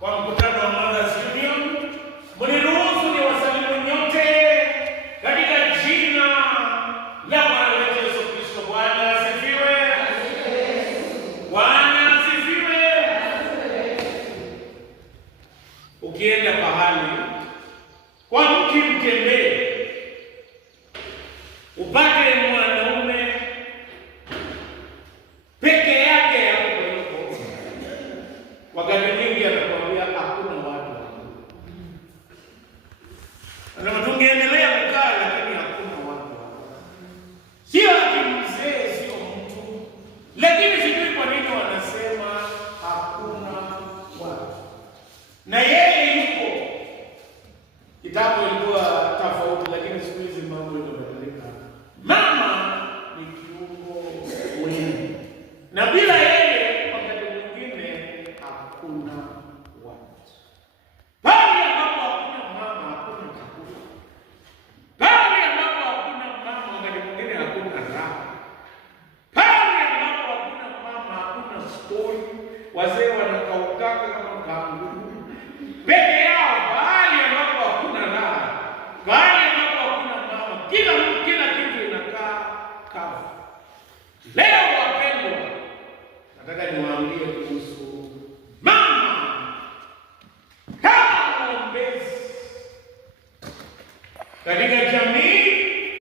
kwa mkutano wa Mothers Union. Mniruhusu niwasalimu nyote katika jina la Bwana wetu Yesu Kristo. Bwana asifiwe. Bwana asifiwe. Ukienda pahali kwa mke mtembee, upate mwanaume peke yake hapo yuko, wakati mwingi anakuambia hakuna watu. Anasema tungeendelea kukaa lakini hakuna watu. Sio ati mzee sio mtu, lakini sijui kwa nini wanasema hakuna watu. Na yeye yuko. Kitabu ilikuwa tofauti, lakini siku hizi mambo yamebadilika. Mama ni kiungo muhimu, na bila yeye wakati mwingine hakuna watu. Pale ambapo hakuna mama hakuna chakula. Pale ambapo hakuna mama wakati mwingine hakuna raha. Pale ambapo hakuna mama hakuna story. Wazee wanakaukaka kama kangu peke yao. Pale ambapo hakuna raha, pale ambapo hakuna mama, kila kitu inakaa kavu. Leo wapendwa, nataka niwaambie kuhusu